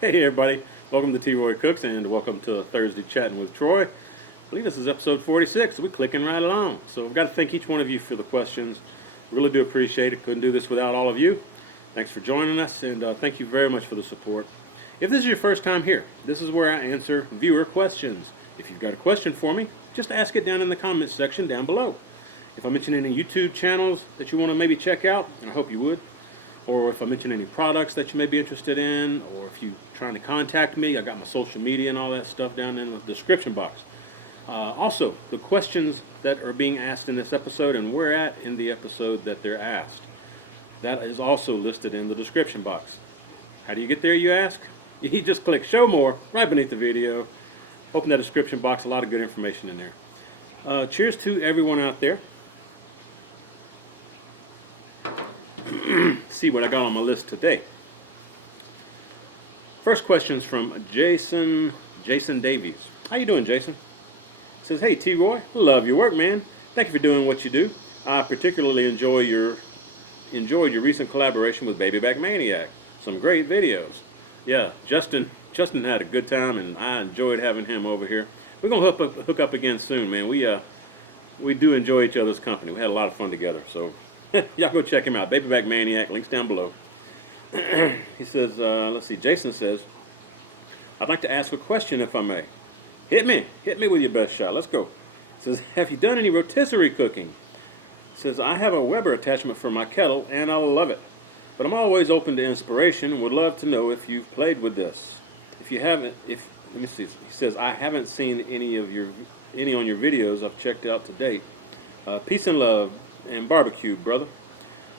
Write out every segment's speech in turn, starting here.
Hey everybody, welcome to T-Roy Cooks and welcome to Thursday Chatting with Troy. I believe this is episode 46, so we're clicking right along. So I've got to thank each one of you for the questions. Really do appreciate it. Couldn't do this without all of you. Thanks for joining us and thank you very much for the support. If this is your first time here, this is where I answer viewer questions. If you've got a question for me, just ask it down in the comments section down below. If I mention any YouTube channels that you want to maybe check out, and I hope you would, or if I mention any products that you may be interested in, or if you're trying to contact me, I got my social media and all that stuff down in the description box. Also, the questions that are being asked in this episode and where at in the episode that they're asked, that is also listed in the description box. How do you get there, you ask? You just click show more right beneath the video. Open that description box, a lot of good information in there. Cheers to everyone out there. See what I got on my list today. First question's from Jason Davies. How you doing, Jason? Says, hey T-Roy, love your work, man. Thank you for doing what you do. I particularly enjoyed your recent collaboration with Baby Back Maniac. Some great videos. Yeah, Justin had a good time, and I enjoyed having him over here. We're gonna hook up again soon, man. We do enjoy each other's company. We had a lot of fun together, so y'all go check him out. Baby Back Maniac, links down below. He says, let's see, Jason says, I'd like to ask a question if I may. Hit me with your best shot. Let's go. He says, have you done any rotisserie cooking? He says, I have a Weber attachment for my kettle and I love it. But I'm always open to inspiration and would love to know if you've played with this. If you haven't, let me see. He says, I haven't seen any on your videos I've checked out to date. Peace and love and barbecue, brother.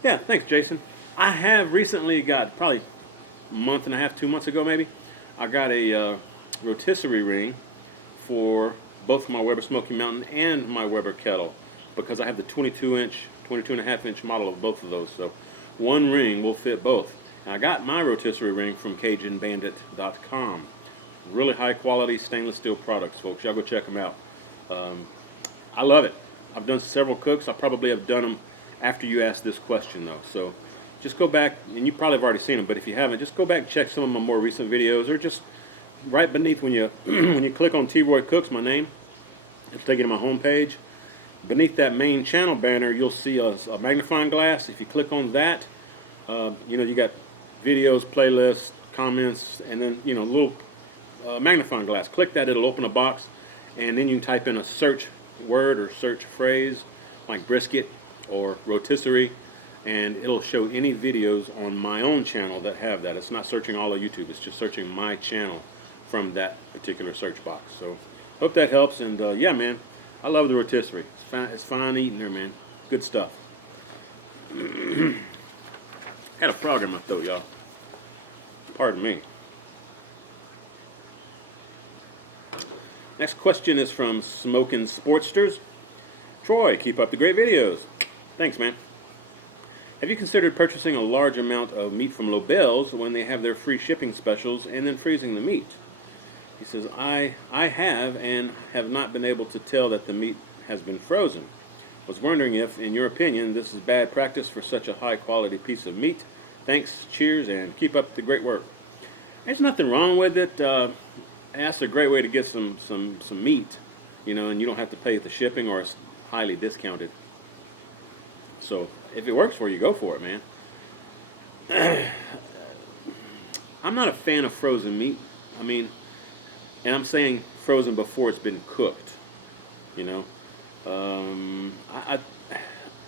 Yeah, thanks, Jason. I have recently got, probably a month and a half, 2 months ago maybe, I got a rotisserie ring for both my Weber Smokey Mountain and my Weber kettle because I have the 22 and a half inch model of both of those. So one ring will fit both. And I got my rotisserie ring from CajunBandit.com. Really high quality stainless steel products, folks. Y'all go check them out. I love it. I've done several cooks. I probably have done them after you asked this question though. So just go back, and you probably have already seen them, but if you haven't, just go back and check some of my more recent videos, or just right beneath when you when you click on T-Roy Cooks, my name, it'll take you to my home page. Beneath that main channel banner, you'll see a magnifying glass. If you click on that, you got videos, playlists, comments, and then a little magnifying glass. Click that, it'll open a box, and then you can type in a search word or search phrase like brisket or rotisserie, and it'll show any videos on my own channel that have that. It's not searching all of YouTube, it's just searching my channel from that particular search box. So hope that helps, and yeah, man, I love the rotisserie. It's fine eating there, man. Good stuff. Had a frog in my throat, y'all. Pardon me. Next question is from Smokin Sportsters. Troy, keep up the great videos. Thanks, man. Have you considered purchasing a large amount of meat from Loblaw when they have their free shipping specials and then freezing the meat? He says, I have and have not been able to tell that the meat has been frozen. Was wondering if, in your opinion, this is bad practice for such a high quality piece of meat. Thanks, cheers, and keep up the great work. There's nothing wrong with it. That's a great way to get some meat, and you don't have to pay the shipping, or it's highly discounted. So if it works for you, go for it, man. I'm not a fan of frozen meat. I mean, and I'm saying frozen before it's been cooked.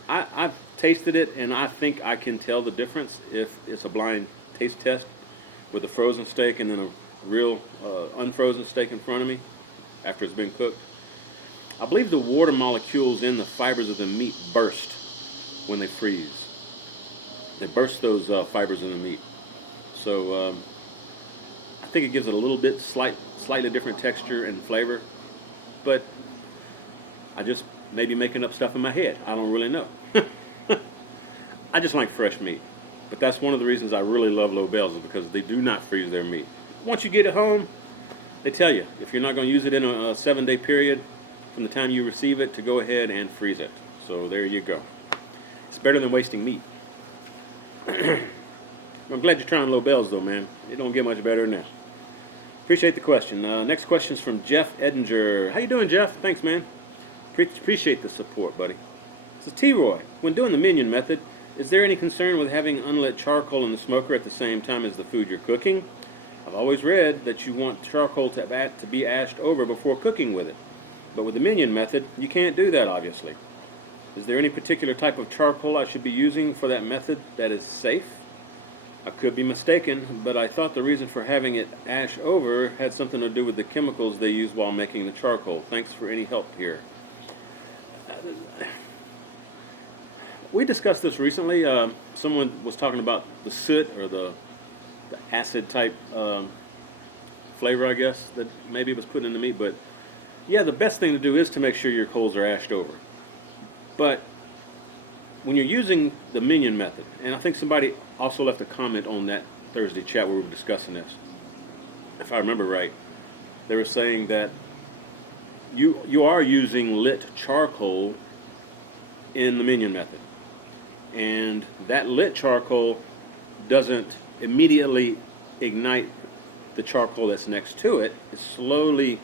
I've tasted it, and I think I can tell the difference if it's a blind taste test with a frozen steak and then a real unfrozen steak in front of me after it's been cooked. I believe the water molecules in the fibers of the meat burst when they freeze. They burst those fibers in the meat. So I think it gives it a little bit slightly different texture and flavor, but I just may be making up stuff in my head. I don't really know. I just like fresh meat. But that's one of the reasons I really love Loblaws, is because they do not freeze their meat. Once you get it home, they tell you if you're not going to use it in a 7-day period from the time you receive it, to go ahead and freeze it. So there you go. It's better than wasting meat. I'm glad you're trying Lobel's though, man. It don't get much better than that. Appreciate the question. Next question is from Jeff Edinger. How you doing, Jeff? Thanks, man. Appreciate the support, buddy. This is T-Roy. When doing the minion method, is there any concern with having unlit charcoal in the smoker at the same time as the food you're cooking? I've always read that you want charcoal to be ashed over before cooking with it. But with the minion method, you can't do that, obviously. Is there any particular type of charcoal I should be using for that method that is safe? I could be mistaken, but I thought the reason for having it ash over had something to do with the chemicals they use while making the charcoal. Thanks for any help here. We discussed this recently. Someone was talking about the soot or the acid type flavor, I guess, that maybe was put in the meat. But yeah, the best thing to do is to make sure your coals are ashed over. But when you're using the minion method, and I think somebody also left a comment on that Thursday chat where we were discussing this, if I remember right, they were saying that you are using lit charcoal in the minion method, and that lit charcoal doesn't immediately ignite the charcoal that's next to it. It slowly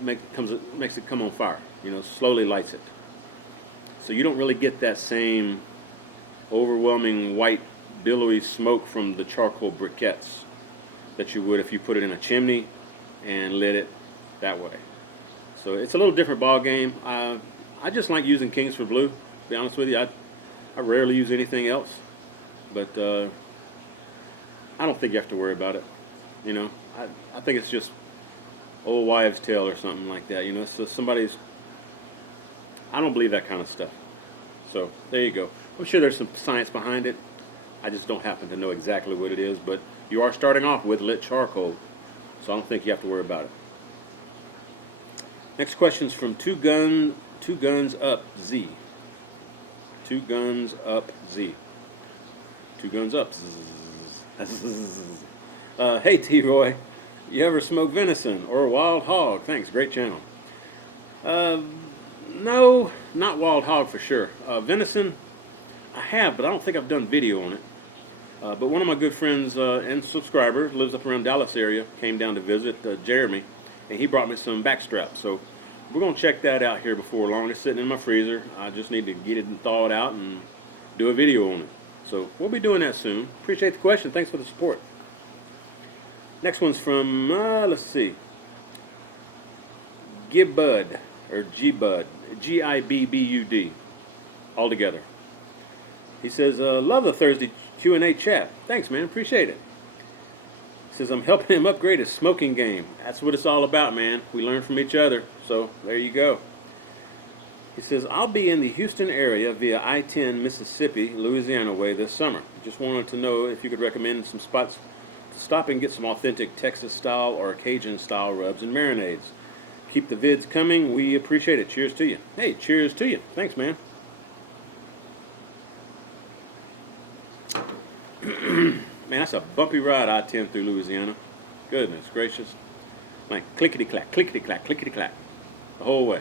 makes it come on fire. Slowly lights it. So you don't really get that same overwhelming white billowy smoke from the charcoal briquettes that you would if you put it in a chimney and lit it that way. So it's a little different ball game. I just like using Kingsford Blue, to be honest with you. I rarely use anything else, but I don't think you have to worry about it. I think it's just old wives' tale or something like that. It's just somebody's. I don't believe that kind of stuff. So there you go. I'm sure there's some science behind it. I just don't happen to know exactly what it is, but you are starting off with lit charcoal, so I don't think you have to worry about it. Next question is from Two Guns Up Z. Two Guns Up Z. Two Guns Up. Hey T-Roy, you ever smoke venison or wild hog? Thanks, great channel. No, not wild hog for sure. Venison, I have, but I don't think I've done video on it. But one of my good friends and subscribers lives up around Dallas area, came down to visit, Jeremy, and he brought me some backstraps. So we're going to check that out here before long. It's sitting in my freezer. I just need to get it thawed out and do a video on it. So we'll be doing that soon. Appreciate the question. Thanks for the support. Next one's from, let's see, Gibbud, or G-Bud, Gibbud, all together. He says, love the Thursday Q&A chat. Thanks, man. Appreciate it. He says, I'm helping him upgrade his smoking game. That's what it's all about, man. We learn from each other. So there you go. He says, I'll be in the Houston area via I-10 Mississippi, Louisiana way this summer. Just wanted to know if you could recommend some spots to stop and get some authentic Texas style or Cajun style rubs and marinades. Keep the vids coming. We appreciate it. Cheers to you. Hey, cheers to you. Thanks, man. Man, that's a bumpy ride, I-10 through Louisiana. Goodness gracious. Like clickety-clack, clickety-clack, clickety-clack. The whole way.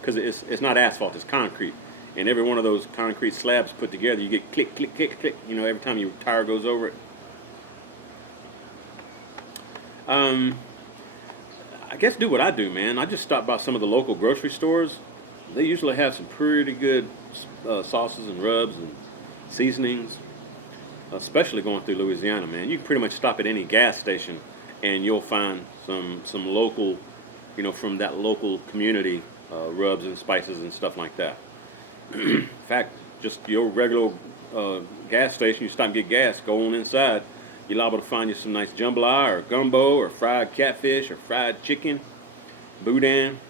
Because it's not asphalt, it's concrete. And every one of those concrete slabs put together, you get click, click, click, click, every time your tire goes over it. I guess do what I do, man. I just stop by some of the local grocery stores. They usually have some pretty good sauces and rubs and seasonings, especially going through Louisiana, man. You can pretty much stop at any gas station and you'll find some local, from that local community, rubs and spices and stuff like that. In fact, just your regular gas station, you stop and get gas, go on inside. You're liable to find you some nice jambalaya or gumbo or fried catfish or fried chicken, boudin,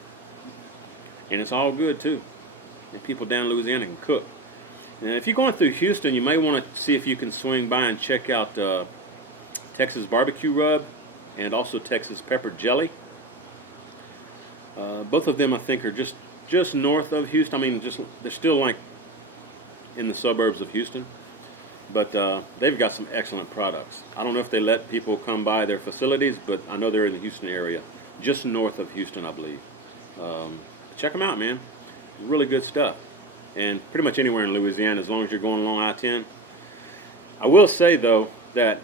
and it's all good too. And people down in Louisiana can cook. And if you're going through Houston, you may want to see if you can swing by and check out Texas barbecue rub and also Texas pepper jelly. Both of them, I think, are just north of Houston. I mean, they're still like in the suburbs of Houston. But they've got some excellent products. I don't know if they let people come by their facilities, but I know they're in the Houston area, just north of Houston, I believe. Check them out, man. Really good stuff. And pretty much anywhere in Louisiana, as long as you're going along I-10, I will say though that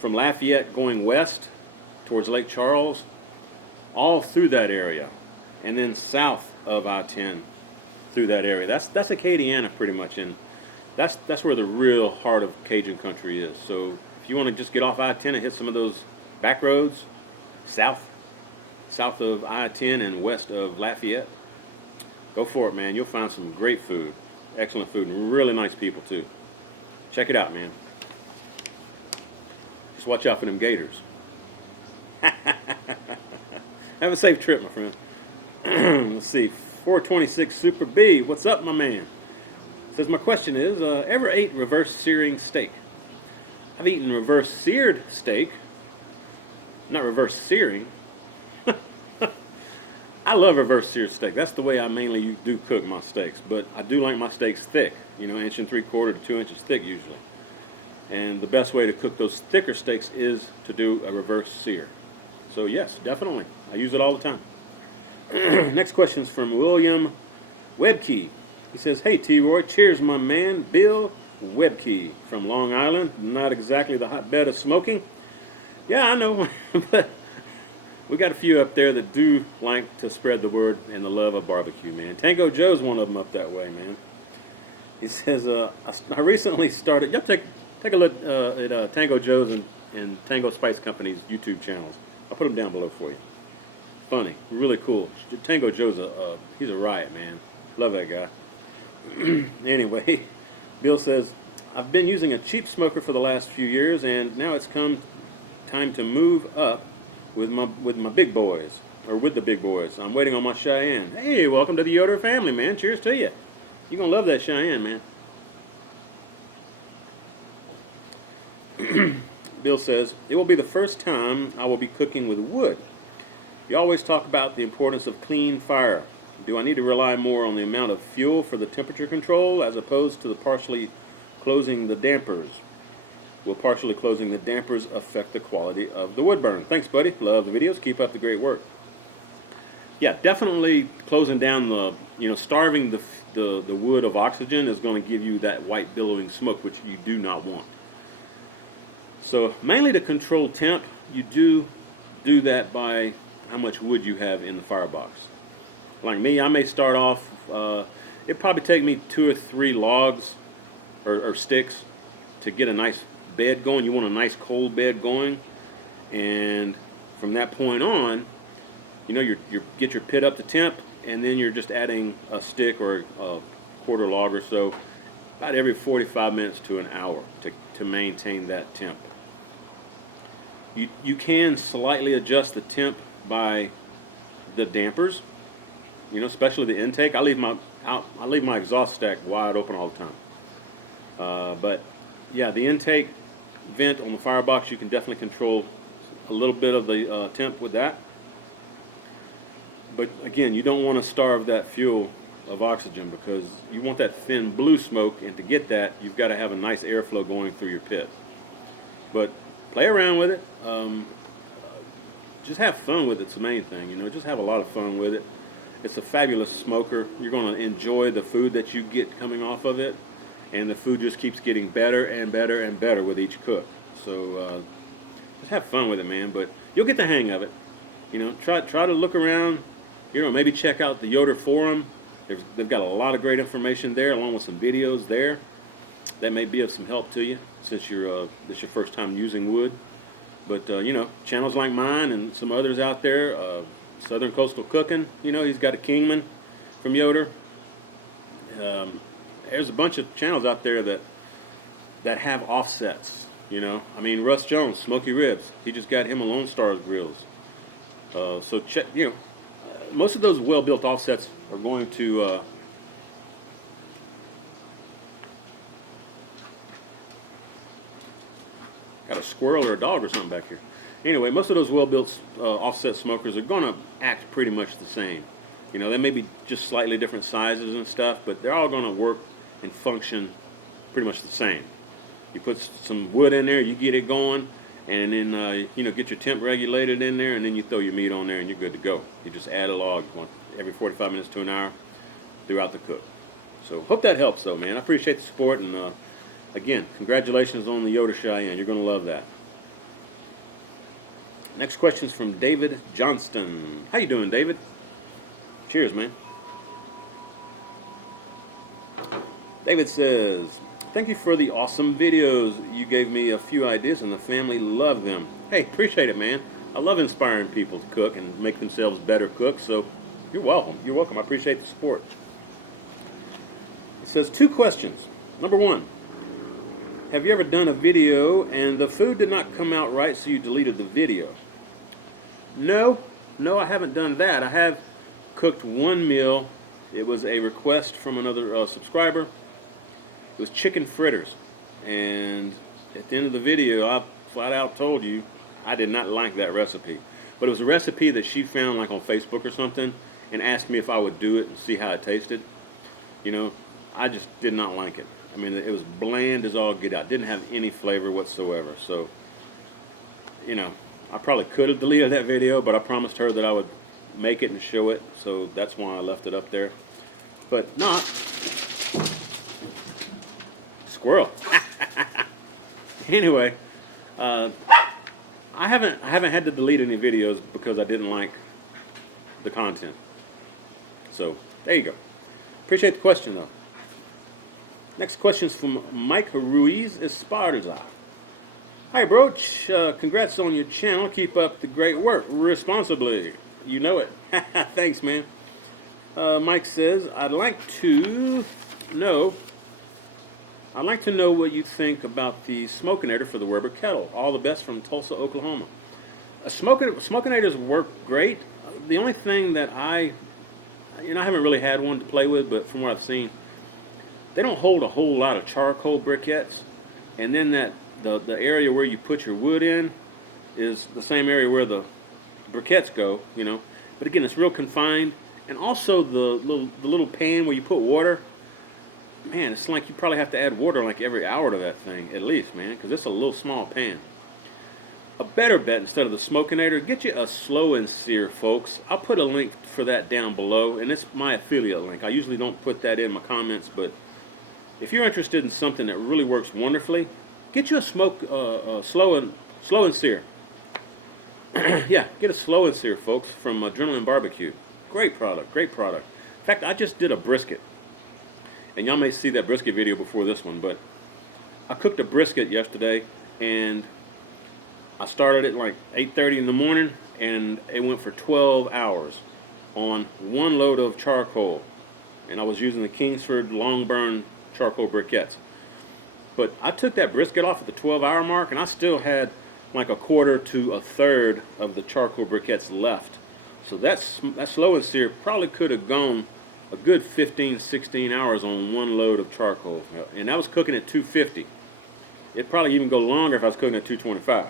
from Lafayette going west towards Lake Charles, all through that area, and then south of I-10 through that area. That's Acadiana pretty much, and that's where the real heart of Cajun country is. So if you want to just get off I-10 and hit some of those back roads, south of I-10 and west of Lafayette, go for it, man. You'll find some great food, excellent food, and really nice people too. Check it out, man. Just watch out for them gators. Have a safe trip, my friend. Let's see. 426 Super B. What's up, my man? Says, my question is, ever ate reverse searing steak? I've eaten reverse seared steak. Not reverse searing. I love reverse seared steak. That's the way I mainly do cook my steaks. But I do like my steaks thick. You know, 1 3/4 to 2 inches thick usually. And the best way to cook those thicker steaks is to do a reverse sear. So yes, definitely. I use it all the time. Next question is from William Webkey. He says, hey T-Roy, cheers my man, Bill Webkey from Long Island. Not exactly the hotbed of smoking. Yeah, I know, but we got a few up there that do like to spread the word and the love of barbecue, man. Tango Joe's one of them up that way, man. He says, I recently started, y'all take a look at Tango Joe's and Tango Spice Company's YouTube channels. I'll put them down below for you. Funny, really cool. Tango Joe's he's a riot, man. Love that guy. Anyway, Bill says, I've been using a cheap smoker for the last few years, and now it's come time to move up with my big boys, or with the big boys. I'm waiting on my Cheyenne. Hey, welcome to the Yoder family, man. Cheers to you. You're gonna love that Cheyenne, man. Bill says, it will be the first time I will be cooking with wood. You always talk about the importance of clean fire. Do I need to rely more on the amount of fuel for the temperature control as opposed to the partially closing the dampers? Will partially closing the dampers affect the quality of the wood burn? Thanks, buddy. Love the videos. Keep up the great work. Yeah, definitely closing down starving the wood of oxygen is going to give you that white billowing smoke, which you do not want. So mainly to control temp, you do that by how much wood you have in the firebox. Like me, I may start off, it'd probably take me 2 or 3 logs or sticks to get a nice bed going. You want a nice cold bed going, and from that point on, you get your pit up to temp, and then you're just adding a stick or a quarter log or so about every 45 minutes to an hour to maintain that temp. You can slightly adjust the temp by the dampers, especially the intake. I leave my exhaust stack wide open all the time. But yeah, the intake vent on the firebox, you can definitely control a little bit of the temp with that. But again, you don't want to starve that fuel of oxygen because you want that thin blue smoke, and to get that, you've got to have a nice airflow going through your pit. But play around with it. Just have fun with it. It's the main thing, just have a lot of fun with it. It's a fabulous smoker. You're going to enjoy the food that you get coming off of it, and the food just keeps getting better and better and better with each cook. So just have fun with it, man. But you'll get the hang of it. Try to look around. Maybe check out the Yoder forum. They've got a lot of great information there, along with some videos there that may be of some help to you since this is your first time using wood. But channels like mine and some others out there, Southern Coastal Cooking, he's got a Kingman from Yoder. There's a bunch of channels out there that have offsets. Russ Jones, Smoky Ribs, he just got him a Lone Star's grills. So check, most of those well-built offsets are going to got a squirrel or a dog or something back here. Anyway, most of those well-built offset smokers are going to act pretty much the same. They may be just slightly different sizes and stuff, but they're all going to work and function pretty much the same. You put some wood in there, you get it going, and then get your temp regulated in there, and then you throw your meat on there, and you're good to go. You just add a log every 45 minutes to an hour throughout the cook. So hope that helps, though, man. I appreciate the support, and Again, congratulations on the Yoda Cheyenne. You're going to love that. Next question is from David Johnston. How you doing, David? Cheers, man. David says, thank you for the awesome videos. You gave me a few ideas and the family loved them. Hey, appreciate it, man. I love inspiring people to cook and make themselves better cooks, so you're welcome. You're welcome. I appreciate the support. It says 2 questions. Number 1, have you ever done a video and the food did not come out right, so you deleted the video? No, I haven't done that. I have cooked one meal. It was a request from another subscriber. It was chicken fritters, and at the end of the video I flat out told you I did not like that recipe, but it was a recipe that she found like on Facebook or something and asked me if I would do it and see how it tasted. You know, I just did not like it. I mean, it was bland as all get out. Didn't have any flavor whatsoever. So, you know, I probably could have deleted that video, but I promised her that I would make it and show it, so that's why I left it up there. But not squirrel. Anyway, I haven't had to delete any videos because I didn't like the content. So there you go. Appreciate the question though. Next question is from Mike Ruiz Esparza. Hi, Broach. Congrats on your channel. Keep up the great work responsibly. You know it. Thanks, man. Mike says, I'd like to know what you think about the Smokenator for the Weber Kettle. All the best from Tulsa, Oklahoma. Smokenators work great. The only thing that I haven't really had one to play with, but from what I've seen, they don't hold a whole lot of charcoal briquettes, and then the area where you put your wood in is the same area where the briquettes go, you know. But again, it's real confined, and also the little pan where you put water. Man, it's like you probably have to add water like every hour to that thing at least, man, because it's a little small pan. A better bet instead of the Smokenator, get you a slow and sear, folks. I'll put a link for that down below, and it's my affiliate link. I usually don't put that in my comments, but if you're interested in something that really works wonderfully, get you a slow and sear. Yeah, get a slow and sear, folks, from Adrenaline Barbecue. Great product, great product. In fact, I just did a brisket, and y'all may see that brisket video before this one, but I cooked a brisket yesterday, and I started at like 8:30 in the morning, and it went for 12 hours on one load of charcoal, and I was using the Kingsford long burn charcoal briquettes. But I took that brisket off at the 12-hour mark, and I still had like a quarter to a third of the charcoal briquettes left. So that slow and sear probably could have gone a good 15-16 hours on one load of charcoal, and that was cooking at 250. It'd probably even go longer if I was cooking at 225.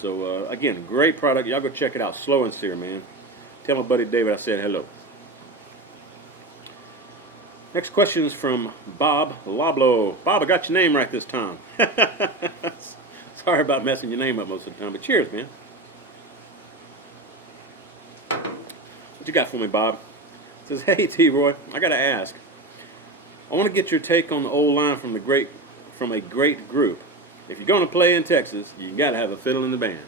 So again, great product. Y'all go check it out. Slow and sear, man. Tell my buddy David I said hello. Next question is from Bob Loblaw. Bob, I got your name right this time. Sorry about messing your name up most of the time, but cheers, man. What you got for me, Bob? It says, hey, T-Roy, I got to ask. I want to get your take on the old line from a great group. If you're going to play in Texas, you got to have a fiddle in the band.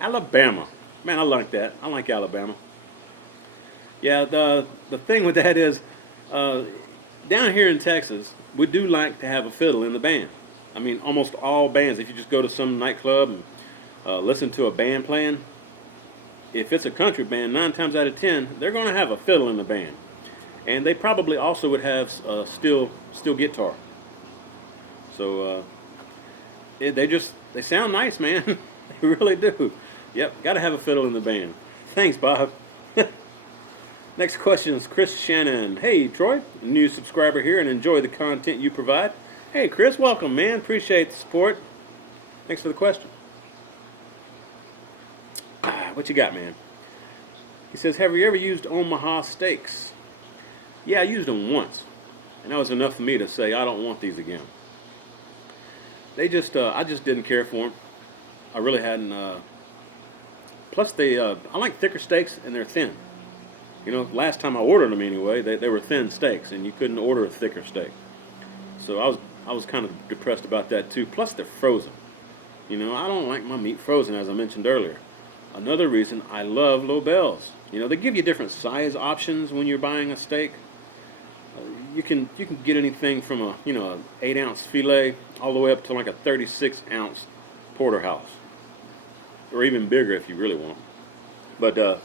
Alabama. Man, I like that. I like Alabama. Yeah, the thing with that is, down here in Texas, we do like to have a fiddle in the band. I mean, almost all bands, if you just go to some nightclub and listen to a band playing, if it's a country band, 9 times out of 10, they're going to have a fiddle in the band. And they probably also would have steel guitar. So they sound nice, man. They really do. Yep, got to have a fiddle in the band. Thanks, Bob. Next question is Chris Shannon. Hey, Troy, new subscriber here and enjoy the content you provide. Hey, Chris, welcome, man. Appreciate the support. Thanks for the question. What you got, man? He says, have you ever used Omaha steaks? Yeah, I used them once, and that was enough for me to say I don't want these again. I just didn't care for them. I really hadn't. Plus, I like thicker steaks, and they're thin. You know, last time I ordered them anyway, they were thin steaks, and you couldn't order a thicker steak. So I was I was kind of depressed about that too. Plus, they're frozen. You know, I don't like my meat frozen, as I mentioned earlier. Another reason I love Loblaws. You know, they give you different size options when you're buying a steak. You can get anything from a, you know, an 8-ounce filet all the way up to like a 36-ounce porterhouse, or even bigger if you really want. But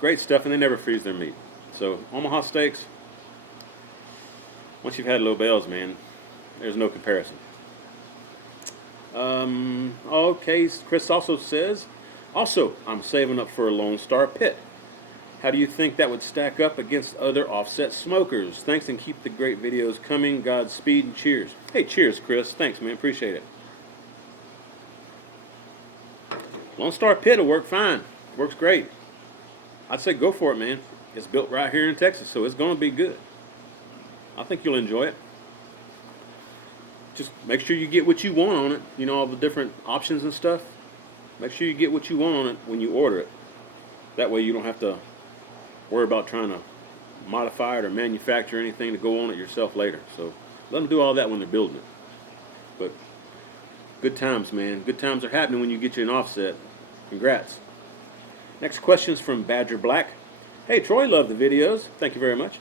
great stuff, and they never freeze their meat. So Omaha steaks, once you've had Loblaws, man, there's no comparison. Okay, Chris also says, I'm saving up for a Lone Star pit. How do you think that would stack up against other offset smokers? Thanks, and keep the great videos coming. Godspeed and cheers. Hey, cheers, Chris. Thanks, man. Appreciate it. Lone Star pit will work fine. Works great. I'd say go for it, man. It's built right here in Texas, so it's going to be good. I think you'll enjoy it. Just make sure you get what you want on it. You know, all the different options and stuff. Make sure you get what you want on it when you order it. That way you don't have to worry about trying to modify it or manufacture anything to go on it yourself later. So let them do all that when they're building it. But good times, man. Good times are happening when you get you an offset. Congrats. Next question is from Badger Black. Hey, Troy, love the videos. Thank you very much.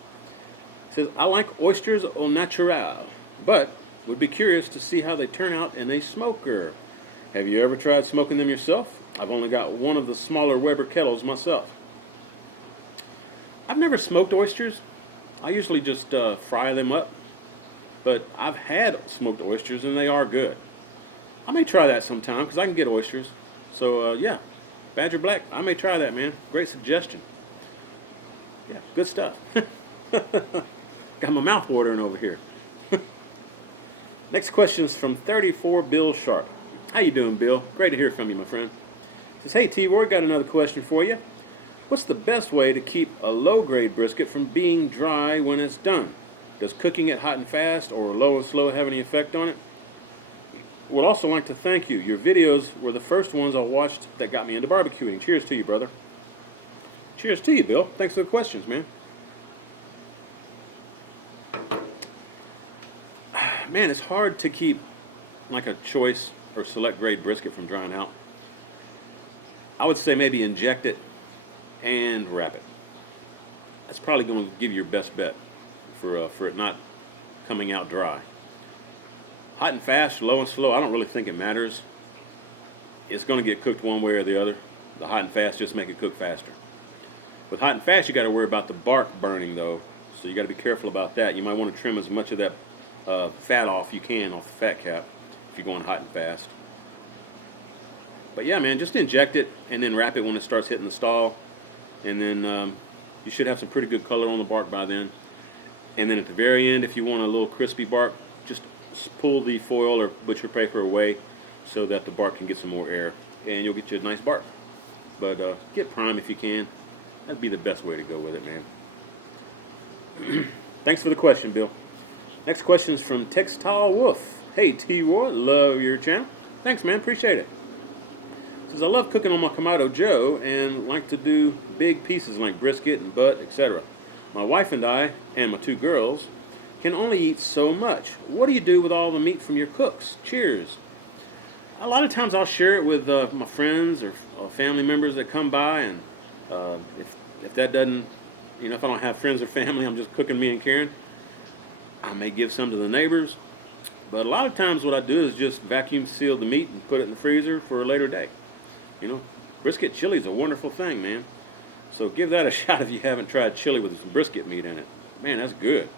It says, I like oysters au naturel, but would be curious to see how they turn out in a smoker. Have you ever tried smoking them yourself? I've only got one of the smaller Weber kettles myself. I've never smoked oysters. I usually just fry them up. But I've had smoked oysters, and they are good. I may try that sometime, because I can get oysters. So, yeah, Badger Black, I may try that, man. Great suggestion. Yeah, good stuff. Got my mouth watering over here. Next question is from 34 Bill Sharp. How you doing, Bill? Great to hear from you, my friend. Says, hey, T-Roy, got another question for you. What's the best way to keep a low-grade brisket from being dry when it's done? Does cooking it hot and fast or low and slow have any effect on it? Would also like to thank you. Your videos were the first ones I watched that got me into barbecuing. Cheers to you, brother. Cheers to you, Bill. Thanks for the questions, man. Man, it's hard to keep like a choice or select grade brisket from drying out. I would say maybe inject it and wrap it. That's probably going to give you your best bet for it not coming out dry. Hot and fast, low and slow, I don't really think it matters. It's going to get cooked one way or the other. The hot and fast just make it cook faster. With hot and fast, you got to worry about the bark burning though, so you got to be careful about that. You might want to trim as much of that fat off you can off the fat cap if you're going hot and fast. But yeah, man, just inject it and then wrap it when it starts hitting the stall, and then you should have some pretty good color on the bark by then. And then at the very end, if you want a little crispy bark, just pull the foil or butcher paper away so that the bark can get some more air, and you'll get you a nice bark. But get prime if you can. That'd be the best way to go with it, man. Thanks for the question, Bill. Next question is from Textile Look. Hey, T-Roy, love your channel. Thanks, man. Appreciate it. Says, I love cooking on my Kamado Joe and like to do big pieces like brisket and butt, etc. My wife and I, and my 2 girls, can only eat so much. What do you do with all the meat from your cooks? Cheers. A lot of times I'll share it with my friends or family members that come by, and if that doesn't, you know, if I don't have friends or family, I'm just cooking me and Karen, I may give some to the neighbors. But a lot of times what I do is just vacuum seal the meat and put it in the freezer for a later day. You know, brisket chili is a wonderful thing, man. So give that a shot if you haven't tried chili with some brisket meat in it. Man, that's good.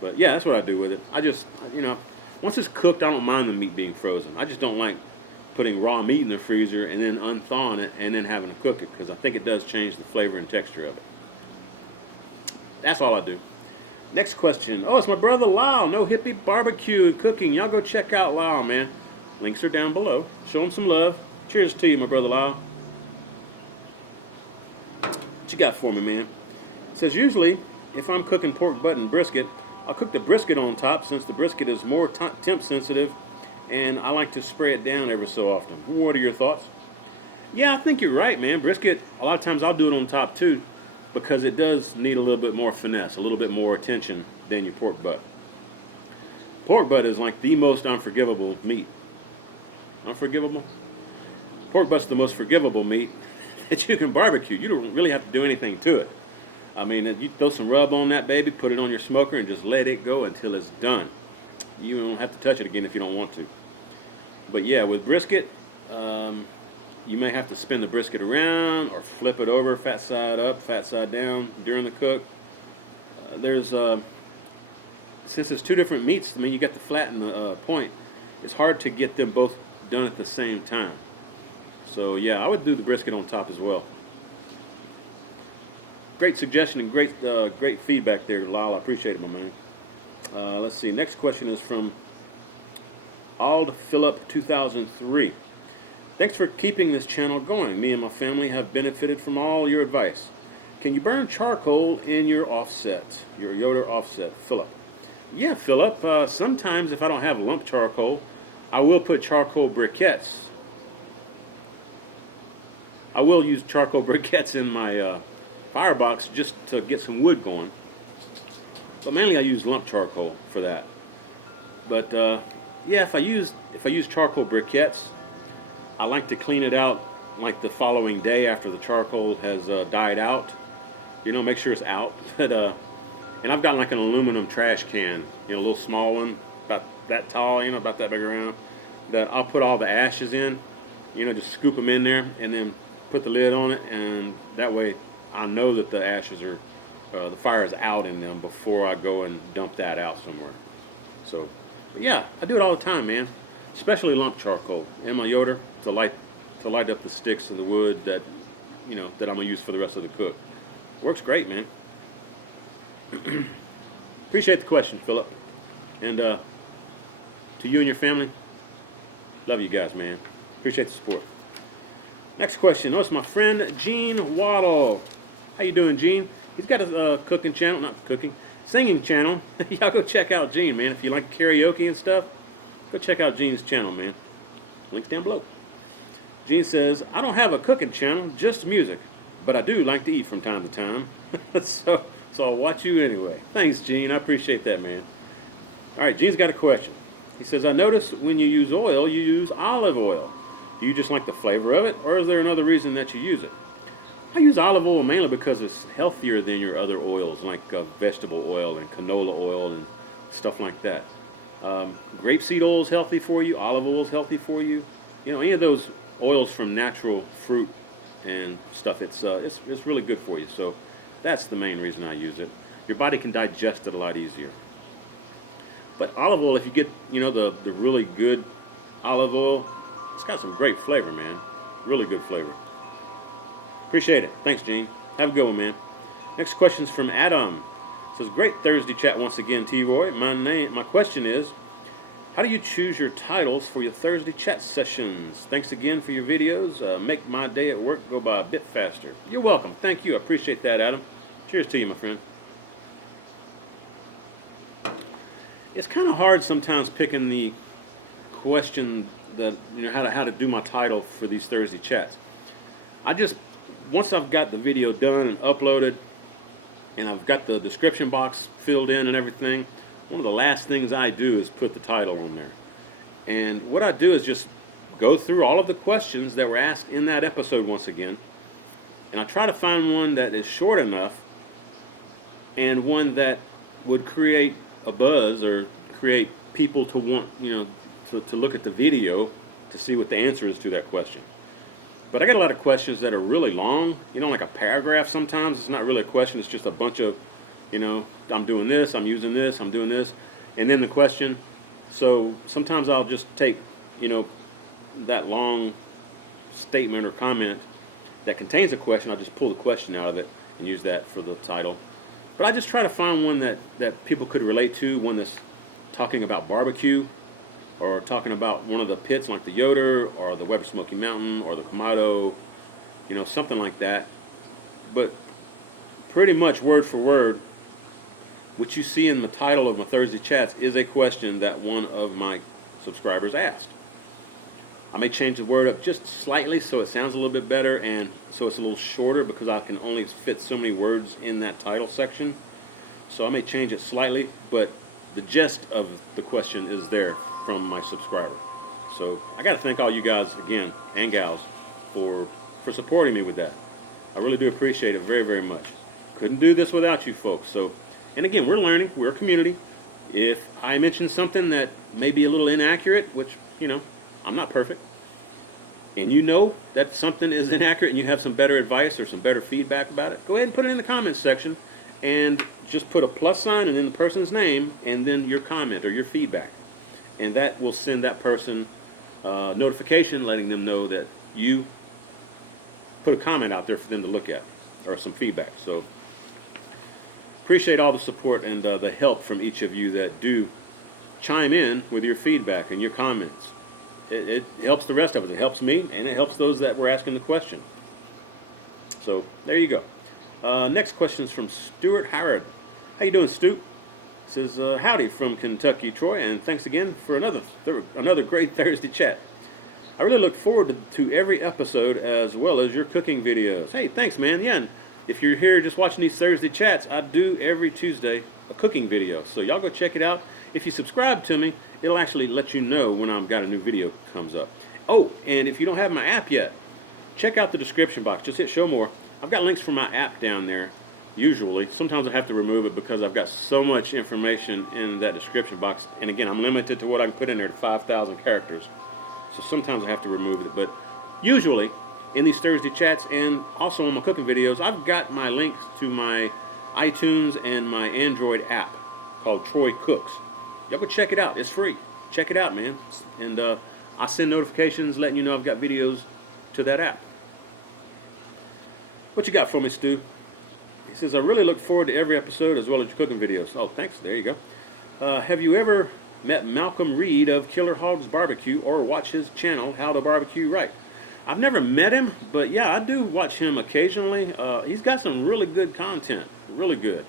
But yeah, that's what I do with it. I just, you know, once it's cooked, I don't mind the meat being frozen. I just don't like putting raw meat in the freezer and then unthawing it and then having to cook it, because I think it does change the flavor and texture of it. That's all I do. Next question. Oh, it's my brother Lyle. No Hippie BBQ Cooking. Y'all go check out Lyle, man. Links are down below. Show him some love. Cheers to you, my brother Lyle. What you got for me, man? It says, usually, if I'm cooking pork butt and brisket, I'll cook the brisket on top, since the brisket is more temp sensitive, and I like to spray it down every so often. What are your thoughts? Yeah, I think you're right, man. Brisket, a lot of times I'll do it on top too, because it does need a little bit more finesse, a little bit more attention than your pork butt. Pork butt is like the most unforgivable meat. Unforgivable? Pork butt's the most forgivable meat that you can barbecue. You don't really have to do anything to it. I mean, you throw some rub on that baby, put it on your smoker, and just let it go until it's done. You don't have to touch it again if you don't want to. But yeah, with brisket, you may have to spin the brisket around or flip it over, fat side up, fat side down during the cook. Since it's two different meats, I mean, you got the flat and the point. It's hard to get them both done at the same time. So yeah, I would do the brisket on top as well. Great suggestion and great feedback there, Lyle. I appreciate it, my man. Let's see. Next question is from Ald Phillip 2003. Thanks for keeping this channel going. Me and my family have benefited from all your advice. Can you burn charcoal in your offset, your Yoder offset, Phillip? Yeah, Phillip. Sometimes if I don't have lump charcoal, I will put charcoal briquettes. I will use charcoal briquettes in my firebox just to get some wood going. But mainly I use lump charcoal for that. But yeah, if I use charcoal briquettes, I like to clean it out like the following day after the charcoal has died out. You know, make sure it's out. But and I've got like an aluminum trash can, you know, a little small one, about that tall, you know, about that big around, that I'll put all the ashes in. You know, just scoop them in there and then put the lid on it, and that way I know that the ashes are, the fire is out in them before I go and dump that out somewhere. So, but yeah, I do it all the time, man. Especially lump charcoal in my Yoder to light up the sticks of the wood that, you know, that I'm gonna use for the rest of the cook. Works great, man. Appreciate the question, Philip, and to you and your family, love you guys, man. Appreciate the support. Next question. Oh, it's my friend Gene Waddell. How you doing, Gene? He's got a cooking channel, not cooking, singing channel. Y'all go check out Gene, man. If you like karaoke and stuff, go check out Gene's channel, man. Link's down below. Gene says, I don't have a cooking channel, just music, but I do like to eat from time to time. so I'll watch you anyway. Thanks, Gene. I appreciate that, man. All right, Gene's got a question. He says, I notice when you use oil, you use olive oil. Do you just like the flavor of it, or is there another reason that you use it? I use olive oil mainly because it's healthier than your other oils, like vegetable oil and canola oil and stuff like that. Grapeseed oil is healthy for you. Olive oil is healthy for you. You know, any of those oils from natural fruit and stuff, it's really good for you. So that's the main reason I use it. Your body can digest it a lot easier. But olive oil, if you get, you know, the really good olive oil, it's got some great flavor, man. Really good flavor. Appreciate it. Thanks, Gene. Have a good one, man. Next question's from Adam. It says, great Thursday chat once again, T-Roy. My question is, how do you choose your titles for your Thursday chat sessions? Thanks again for your videos. Make my day at work go by a bit faster. You're welcome. Thank you. I appreciate that, Adam. Cheers to you, my friend. It's kind of hard sometimes picking the question that, you know, how to do my title for these Thursday chats. Once I've got the video done and uploaded, and I've got the description box filled in and everything, one of the last things I do is put the title on there. And what I do is just go through all of the questions that were asked in that episode once again, and I try to find one that is short enough and one that would create a buzz or create people to want, you know, to look at the video to see what the answer is to that question. But I get a lot of questions that are really long, you know, like a paragraph sometimes. It's not really a question, it's just a bunch of, you know, I'm doing this, I'm using this, I'm doing this, and then the question. So sometimes I'll just take, you know, that long statement or comment that contains a question, I'll just pull the question out of it and use that for the title. But I just try to find one that people could relate to, one that's talking about barbecue, or talking about one of the pits like the Yoder or the Weber Smoky Mountain or the Kamado, you know, something like that. But pretty much word for word, what you see in the title of my Thursday chats is a question that one of my subscribers asked. I may change the word up just slightly so it sounds a little bit better and so it's a little shorter because I can only fit so many words in that title section. So I may change it slightly, but the gist of the question is there from my subscriber. So I got to thank all you guys again, and gals, for supporting me with that. I really do appreciate it very, very much. Couldn't do this without you folks. So, and again, we're learning. We're a community. If I mention something that may be a little inaccurate, which, you know, I'm not perfect, and you know that something is inaccurate and you have some better advice or some better feedback about it, go ahead and put it in the comments section and just put a plus sign and then the person's name and then your comment or your feedback. And that will send that person notification letting them know that you put a comment out there for them to look at or some feedback. So appreciate all the support and the help from each of you that do chime in with your feedback and your comments. It helps the rest of us. It helps me, and it helps those that were asking the question. So there you go. Next question is from Stuart Howard. How you doing, Stu? Says howdy from Kentucky, Troy, and thanks again for another great Thursday chat. I really look forward to every episode as well as your cooking videos. Hey, thanks, man. Yeah, and if you're here just watching these Thursday chats, I do every Tuesday a cooking video. So y'all go check it out. If you subscribe to me, it'll actually let you know when I've got a new video comes up. Oh, and if you don't have my app yet, check out the description box. Just hit show more. I've got links for my app down there. Usually, sometimes I have to remove it because I've got so much information in that description box. And again, I'm limited to what I can put in there to 5,000 characters. So sometimes I have to remove it. But usually, in these Thursday chats and also on my cooking videos, I've got my links to my iTunes and my Android app called Troy Cooks. Y'all go check it out. It's free. Check it out, man. And I send notifications letting you know I've got videos to that app. What you got for me, Stu? He says, I really look forward to every episode as well as your cooking videos. Oh, thanks. There you go. Have you ever met Malcolm Reed of Killer Hogs Barbecue or watch his channel, HowToBBQRight? I've never met him, but yeah, I do watch him occasionally. He's got some really good content. Really good.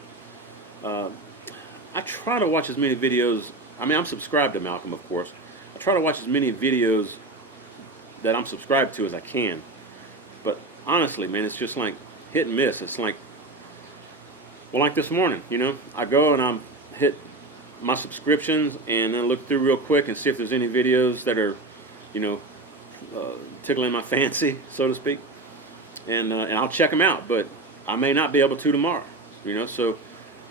I try to watch as many videos. I mean, I'm subscribed to Malcolm, of course. I try to watch as many videos that I'm subscribed to as I can. But honestly, man, it's just like hit and miss. It's like, well, like this morning, you know, I go and I'm hit my subscriptions and then look through real quick and see if there's any videos that are, you know, tickling my fancy, so to speak. And I'll check them out, but I may not be able to tomorrow, you know, so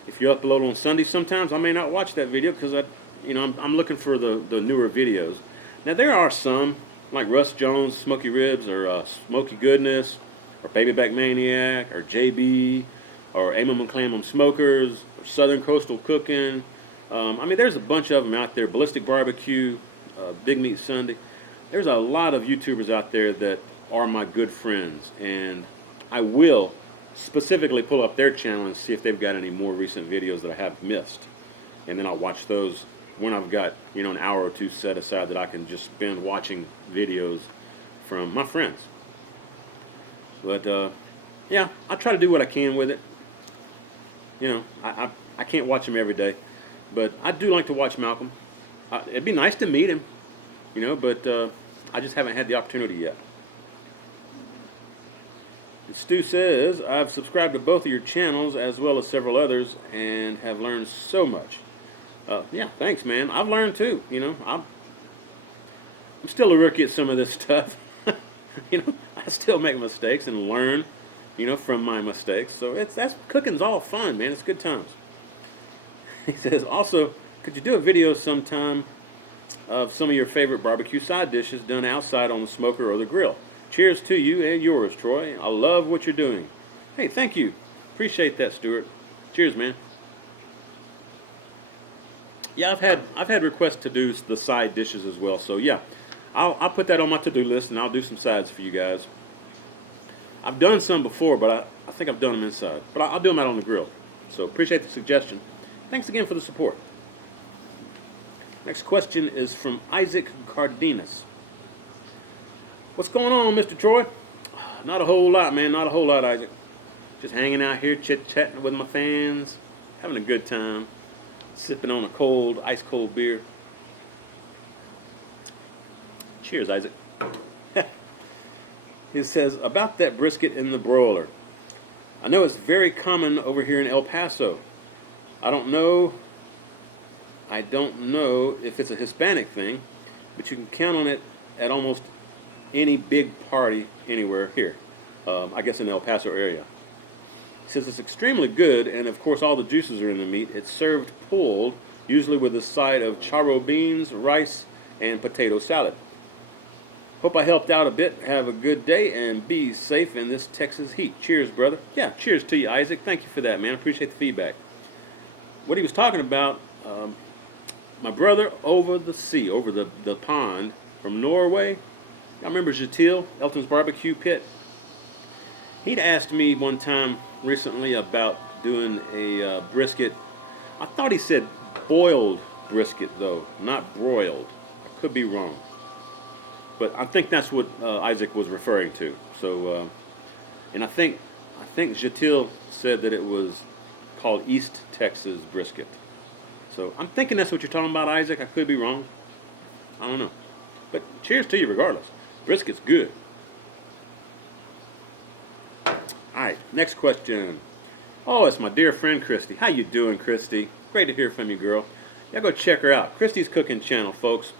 if you upload on Sunday sometimes, I may not watch that video because I'm looking for the newer videos. Now, there are some, like Russ Jones, Smoky Ribs, or Smoky Goodness, or Baby Back Maniac, or JB, or Amon and Clam Smokers, or Southern Coastal Cooking. I mean, there's a bunch of them out there. Ballistic BBQ, BigMeat Sunday. There's a lot of YouTubers out there that are my good friends, and I will specifically pull up their channel and see if they've got any more recent videos that I have missed. And then I'll watch those when I've got, you know, an hour or two set aside that I can just spend watching videos from my friends. But, yeah, I try to do what I can with it. You know, I can't watch him every day. But I do like to watch Malcolm. It'd be nice to meet him, you know, but I just haven't had the opportunity yet. Stu says, I've subscribed to both of your channels as well as several others and have learned so much. Yeah, thanks, man. I've learned too, you know. I'm still a rookie at some of this stuff. You know, I still make mistakes and learn, you know, from my mistakes. So cooking's all fun, man. It's good times. He says, also, could you do a video sometime of some of your favorite barbecue side dishes done outside on the smoker or the grill? Cheers to you and yours, Troy. I love what you're doing. Hey, thank you. Appreciate that, Stuart. Cheers, man. Yeah, I've had requests to do the side dishes as well. So yeah, I'll put that on my to-do list and I'll do some sides for you guys. I've done some before, but I think I've done them inside. But I'll do them out on the grill. So appreciate the suggestion. Thanks again for the support. Next question is from Isaac Cardenas. What's going on, Mr. Troy? Not a whole lot, man. Not a whole lot, Isaac. Just hanging out here, chit-chatting with my fans, having a good time, sipping on a cold, ice-cold beer. Cheers, Isaac. He says, about that brisket in the broiler. I know it's very common over here in El Paso. I don't know I don't know if it's a Hispanic thing, but you can count on it at almost any big party anywhere here. I guess in the El Paso area. It says it's extremely good, and of course all the juices are in the meat. It's served pulled, usually with a side of charro beans, rice, and potato salad. Hope I helped out a bit. Have a good day and be safe in this Texas heat. Cheers, brother. Yeah, cheers to you, Isaac. Thank you for that, man. I appreciate the feedback. What he was talking about, my brother over the sea, over the pond from Norway. I remember Jatil, Elton's BBQ-pit. He'd asked me one time recently about doing a brisket. I thought he said boiled brisket, though, not broiled. I could be wrong. But I think that's what Isaac was referring to. So, and I think Jatil said that it was called East Texas brisket. So I'm thinking that's what you're talking about, Isaac. I could be wrong. I don't know. But cheers to you regardless. Brisket's good. All right, next question. Oh, it's my dear friend Christy. How you doing, Christy? Great to hear from you, girl. Y'all go check her out. Christy's cooking channel, folks.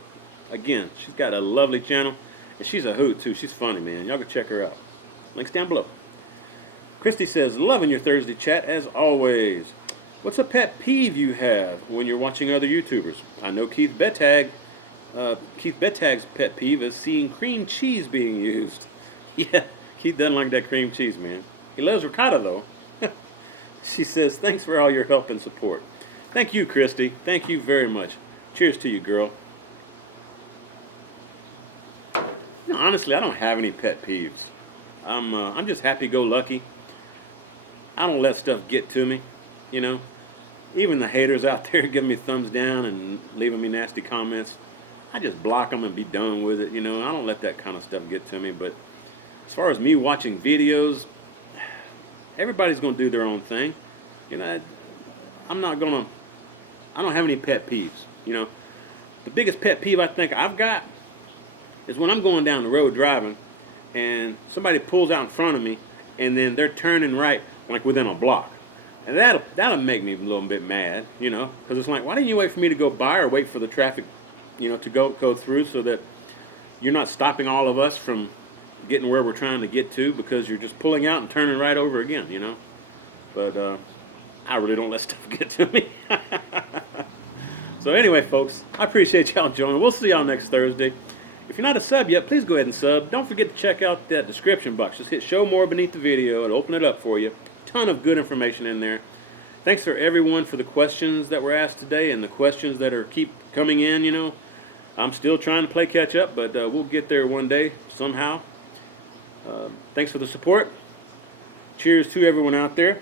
Again, she's got a lovely channel, and she's a hoot, too. She's funny, man. Y'all go check her out. Links down below. Christy says, loving your Thursday chat, as always. What's a pet peeve you have when you're watching other YouTubers? I know Keith Bettag's pet peeve is seeing cream cheese being used. Yeah, Keith doesn't like that cream cheese, man. He loves ricotta, though. She says, thanks for all your help and support. Thank you, Christy. Thank you very much. Cheers to you, girl. You know, honestly, I don't have any pet peeves. I'm just happy-go-lucky. I don't let stuff get to me, you know. Even the haters out there giving me thumbs down and leaving me nasty comments, I just block them and be done with it, you know. I don't let that kind of stuff get to me. But as far as me watching videos, everybody's going to do their own thing. You know, I don't have any pet peeves, you know. The biggest pet peeve I think I've got is when I'm going down the road driving and somebody pulls out in front of me and then they're turning right like within a block. And that'll make me a little bit mad, you know, because it's like, why didn't you wait for me to go by or wait for the traffic, you know, to go through so that you're not stopping all of us from getting where we're trying to get to because you're just pulling out and turning right over again, you know. But I really don't let stuff get to me. So anyway, folks, I appreciate y'all joining. We'll see y'all next Thursday. If you're not a sub yet, please go ahead and sub. Don't forget to check out that description box. Just hit show more beneath the video. It'll open it up for you. Ton of good information in there. Thanks for everyone for the questions that were asked today and the questions that keep coming in, you know. I'm still trying to play catch up, but we'll get there one day somehow. Thanks for the support. Cheers to everyone out there.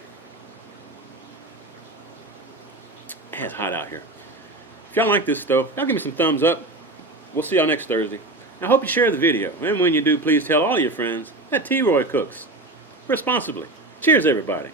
It's hot out here. If y'all like this though, y'all give me some thumbs up. We'll see y'all next Thursday. I hope you share the video. And when you do, please tell all your friends that T. Roy cooks responsibly. Cheers, everybody.